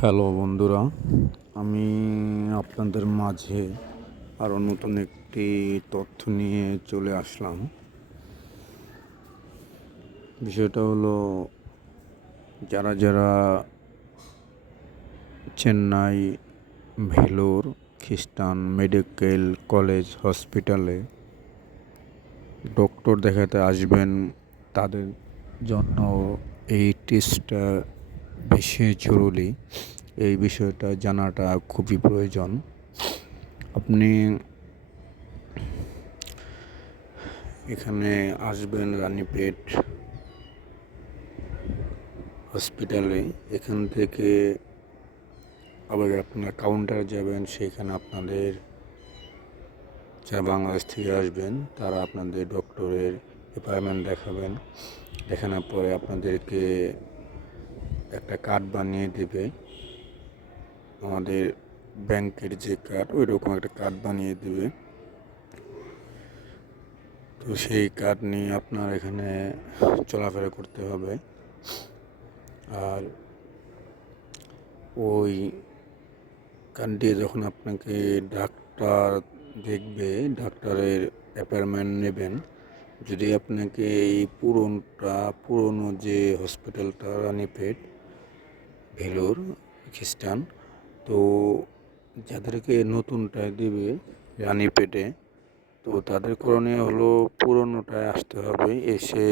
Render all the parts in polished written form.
Hello বন্ধুরা, আমি আপনাদের মাঝে আরও নতুন একটি তথ্য নিয়ে চলে আসলাম। বিষয়টা হলো, যারা যারা চেন্নাই ভেলোর খ্রিস্টান মেডিকেল কলেজ হসপিটালে ডক্টর দেখাতে আসবেন, তাদের জন্য এই টেস্টটা বেশি জরুরি। এই বিষয়টা জানাটা খুবই প্রয়োজন। আপনি এখানে আসবেন রানীপেট হসপিটালে। এখান থেকে আবার আপনার কাউন্টারে যাবেন, সেখানে আপনাদের যারা বাংলাদেশ থেকে আসবেন তারা আপনাদের ডক্টরের অ্যাপয়েন্টমেন্ট দেখাবেন। দেখানোর পরে আপনাদেরকে একটা কার্ড বানিয়ে দেবে, আমাদের ব্যাংকের যে কার্ড, ওই রকম একটা কার্ড বানিয়ে দেবে। তো সেই কার্ড নিয়ে আপনার এখানে চলাফেরা করতে হবে। আর ওই কার্ড দিয়ে যখন আপনাকে ডাক্তার দেখবে, ডাক্তারের অ্যাপয়েন্টমেন্ট নেবেন, যদি আপনাকে এই পুরনো যে হসপিটালটা রানীপেট ভেলোর খ্রিস্টান, তো যাদেরকে নতুনটায় দেবে রানীপেটে, তো তাদের করণীয় হলো পুরনোটায় আসতে হবে। এসে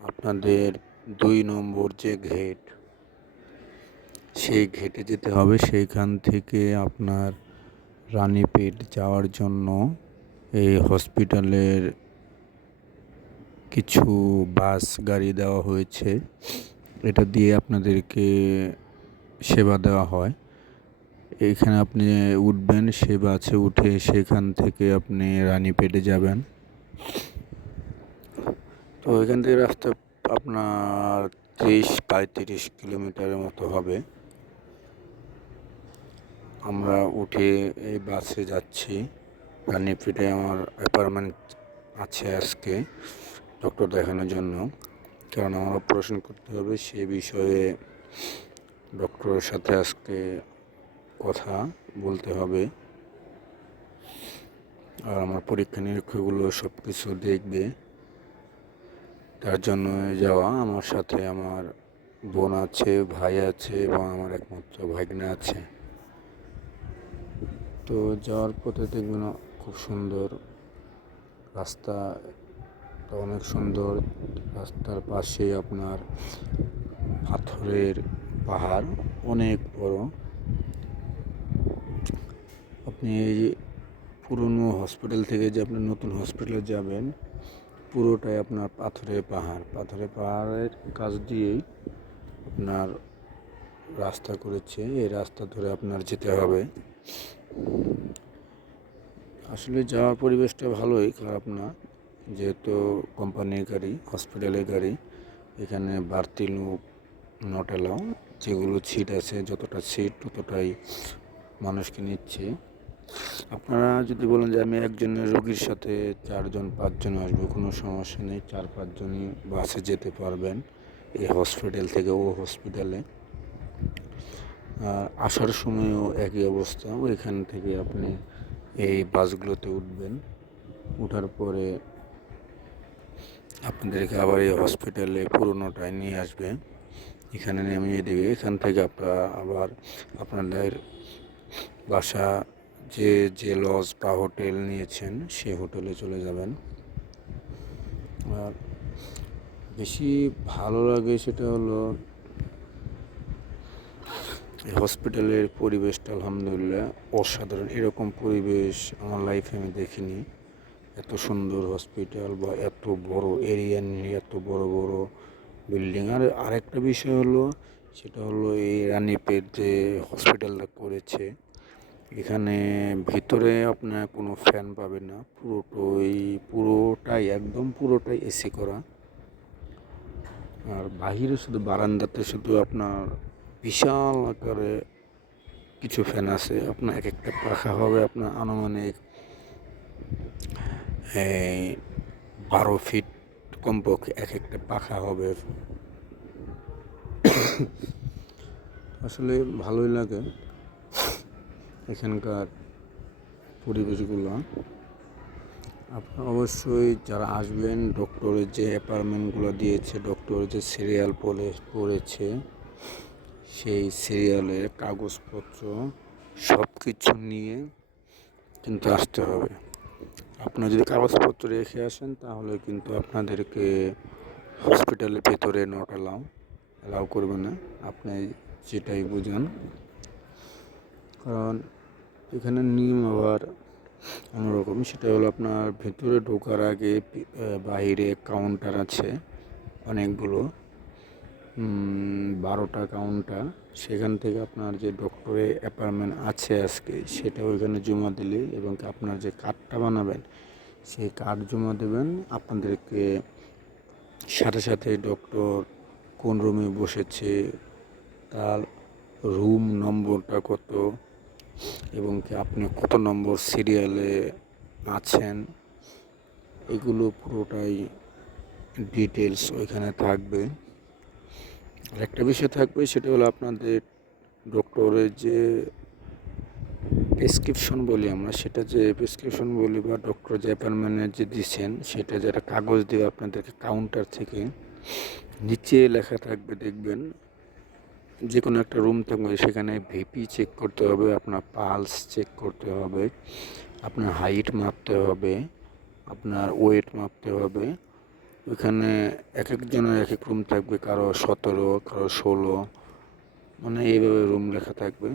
আপনাদের 2 নম্বর যে ঘেট, সেই ঘেটে যেতে হবে। সেইখান থেকে আপনার রানীপেট যাওয়ার জন্য এই হসপিটালের কিছু বাস গাড়ি দেওয়া হয়েছে, এটা দিয়ে আপনাদেরকে সেবা দেওয়া হয়। এইখানে আপনি উঠবেন, সে বাসে উঠে সেখান থেকে আপনি রানীপেটে যাবেন। তো এখান থেকে রাস্তা আপনার 30-35 কিলোমিটারের মতো হবে। আমরা উঠে এই বাসে যাচ্ছি রানীপেটে। আমার অ্যাপয়েন্টমেন্ট আছে আজকে ডক্টর দেখানোর জন্য, কারণ আমার অপারেশন করতে হবে। সে বিষয়ে ডক্টরের সাথে আজকে কথা বলতে হবে। আর আমার পরীক্ষা নিরীক্ষাগুলো সব কিছু দেখবে, তার জন্য যাওয়া। আমার সাথে আমার বোন আছে, ভাই আছে এবং আমার একমাত্র ভাগ্নে আছে। তো যাওয়ার পথে দেখবেন খুব সুন্দর রাস্তা, অনেক সুন্দর। রাস্তার পাশে আপনার পাথরের পাহাড়, অনেক বড়। আপনি এই পুরনো হসপিটাল থেকে যে আপনি নতুন হসপিটালে যাবেন, পুরোটাই আপনার পাথরের পাহাড়ের কাছ দিয়েই আপনার রাস্তা করেছে। এই রাস্তা ধরে আপনার যেতে হবে। আসলে যাওয়ার পরিবেশটা ভালোই, খারাপ না, যেহেতু কোম্পানির গাড়ি, হসপিটালের গাড়ি। এখানে বাড়তি লোক নট এলাও। যেগুলো সিট আছে, যতটা সিট ততটাই মানুষকে নিচ্ছে। আপনারা যদি বলেন যে আমি একজনের রোগীর সাথে 4-5 জন আসবো, কোনো সমস্যা নেই। 4-5 জনই বাসে যেতে পারবেন এই হসপিটাল থেকে ও হসপিটালে। আসার সময়ও একই অবস্থা। ওইখান থেকে আপনি এই বাসগুলোতে উঠবেন, উঠার পরে আপনাদেরকে আবার এই হসপিটালে পুরোনোটায় নিয়ে আসবে, এখানে নামিয়ে দেবে। এখান থেকে আপনারা আবার আপনাদের বাসা, যে লজ বা হোটেল নিয়েছেন সেই হোটেলে চলে যাবেন। আর বেশি ভালো লাগে সেটা হলো হসপিটালের পরিবেশটা আলহামদুলিল্লাহ অসাধারণ। এরকম পরিবেশ আমার লাইফে আমি দেখিনি। এত সুন্দর হসপিটাল বা এত বড় এরিয়া নিয়ে এত বড় বড় বিল্ডিং। আর আরেকটা বিষয় হলো, সেটা হলো এই রানীপেট যে হসপিটালটা করেছে, এখানে ভিতরে আপনার কোনো ফ্যান পাবেন না। পুরোটাই এসি করা। আর বাহিরে শুধু বারান্দাতে শুধু আপনার বিশাল আকারে কিছু ফ্যান আছে। আপনার এক একটা পাখা হবে আপনার আনুমানিক 12 ফিট কমপক্ষে এক একটা পাখা হবে। আসলে ভালোই লাগে এখানকার পরিবেশগুলো। আপনারা অবশ্যই যারা আসবেন, ডক্টরের যে অ্যাপার্টমেন্টগুলো দিয়েছে, ডক্টরের যে সিরিয়াল পড়েছে, সেই সিরিয়ালের কাগজপত্র সব কিছু নিয়ে কিন্তু আসতে হবে। আপনারা যদি কাগজপত্র রেখে আসেন তাহলে কিন্তু আপনাদেরকে হসপিটালের ভেতরে নট অ্যালাউ করবে না। আপনি যেটাই বুঝেন, কারণ এখানে নিয়ম আবার অন্যরকম। সেটা হলো আপনার ভেতরে ঢোকার আগে বাইরে কাউন্টার আছে অনেকগুলো, 12টা কাউন্টার। সেখান থেকে আপনার যে ডক্টরের অ্যাপয়েন্টমেন্ট আছে আজকে সেটা ওইখানে জমা দিলে এবং আপনার যে কার্ডটা বানাবেন সেই কার্ড জমা দেবেন। আপনাদেরকে সাথে সাথে ডক্টর কোন রুমে বসেছে, তার রুম নম্বরটা কত এবং কি আপনি কত নম্বর সিরিয়ালে আছেন, এগুলো পুরোটাই ডিটেলস ওইখানে থাকবে। আর একটা বিষয় থাকবে, সেটা হলো আপনাদের ডক্টরের যে প্রেসক্রিপশন বলি আমরা, সেটা যে প্রেসক্রিপশন বলি বা ডক্টর যে অ্যাপয়েন্টমেন্টের যে দিচ্ছেন সেটা যারা কাগজ দেবে আপনাদেরকে কাউন্টার থেকে, নিচে লেখা থাকবে দেখবেন। যে কোনো একটা রুম থাকবে, সেখানে ভিপি চেক করতে হবে, আপনার পালস চেক করতে হবে, আপনার হাইট মাপতে হবে, আপনার ওয়েট মাপতে হবে। ওইখানে এক একজনের এক এক রুম থাকবে, কারো 17, কারো 16, মানে এইভাবে রুম লেখা থাকবে।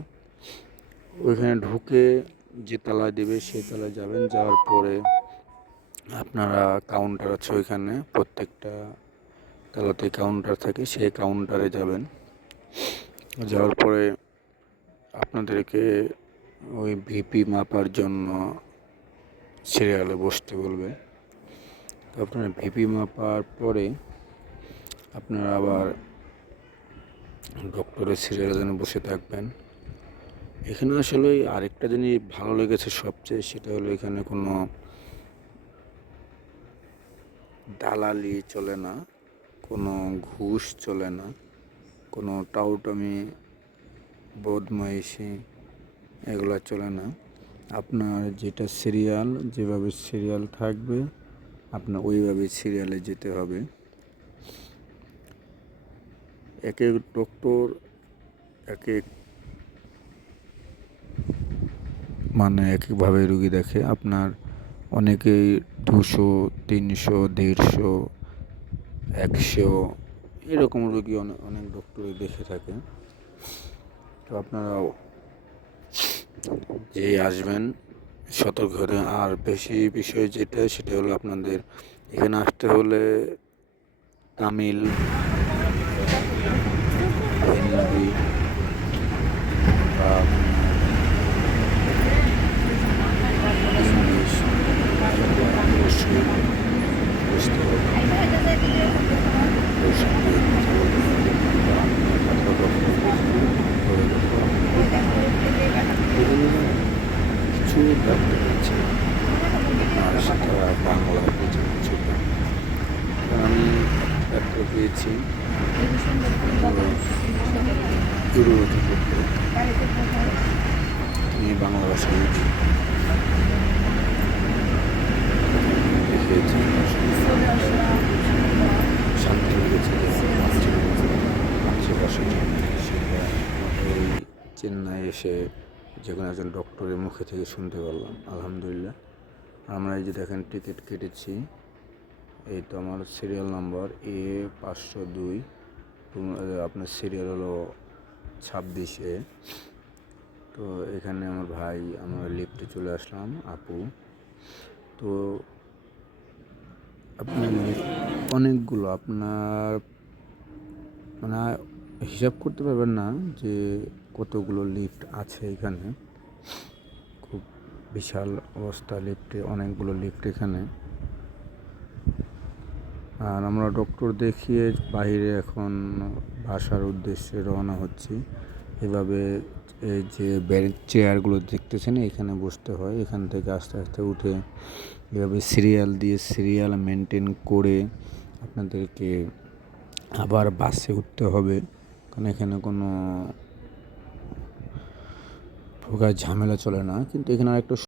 ওইখানে ঢুকে যে তালায় দেবে সেই তালায় যাবেন। যাওয়ার পরে আপনারা কাউন্টার আছে ওইখানে, প্রত্যেকটা তালাতে কাউন্টার থাকে, সেই কাউন্টারে যাবেন। যাওয়ার পরে আপনাদেরকে ওই ভিপি মাপার জন্য সিরিয়ালে বসতে বলবে। তো আপনারা ভিপি মাপার পরে আপনারা আবার ডক্টরের সিরিয়ালের জন্য বসে থাকবেন। এখানে আসলে আরেকটা জিনিস ভালো লেগেছে সবচেয়ে, সেটা হলো এখানে কোনো দালালি চলে না, কোনো ঘুষ চলে না, কোনো টাউটামি বদমাইশি এগুলো চলে না। আপনার যেটা সিরিয়াল, যেভাবে সিরিয়াল থাকবে আপনার ওইভাবে সিরিয়ালে যেতে হবে। এক এক ডক্টর এক এক এক একভাবে রুগী দেখে। আপনার অনেকেই 200, 300, 150, 100 এরকম রুগী অনেক ডক্টরই দেখে থাকে। তো আপনারা যেই আসবেন সতর্ক হতে। আর বেশি বিষয় যেটা, সেটা হলো আপনাদের এখানে আসতে হলে তামিল, হিন্দি বা ইংলিশ অবশ্যই বুঝতে হবে। ওই সঙ্গে কথা বলতে হবে, কিছু ব্যাপার আছে আর সেটা বাংলা বুঝে কিছু। আমি ডাক্তার পেয়েছি দূরবর্তী করতে, আমি বাংলা ভাষায় দেখিয়েছি, শান্তি লেগেছে। মাতৃভাষা সেটা ওই চেন্নাই এসে যে কোনো একজন ডক্টরের মুখে থেকে শুনতে পারলাম, আলহামদুলিল্লাহ। আমরা এই যে দেখেন টিকিট কেটেছি, এই তো আমার সিরিয়াল নাম্বার A502, আপনার সিরিয়াল হলো 26A। তো এখানে আমার ভাই, আমরা লিফটে চলে আসলাম, আপু। তো আপনি অনেকগুলো আপনার হিসাব করতে পারবেন না যে কতগুলো লিফট আছে এখানে। খুব বিশাল অবস্থা লিফটে, অনেকগুলো লিফট এখানে। আর আমরা ডক্টর দেখিয়ে বাইরে এখন বাসার উদ্দেশ্যে রওনা হচ্ছি। এভাবে এই যে চেয়ারগুলো দেখতেছেন, এখানে বসতে হয়। এখান থেকে আস্তে আস্তে উঠে এভাবে সিরিয়াল মেনটেন করে আপনাদেরকে আবার বাসে উঠতে হবে, কারণ এখানে কোনো প্রকার ঝামেলা চলে না, কিন্তু এখানে আরেকটা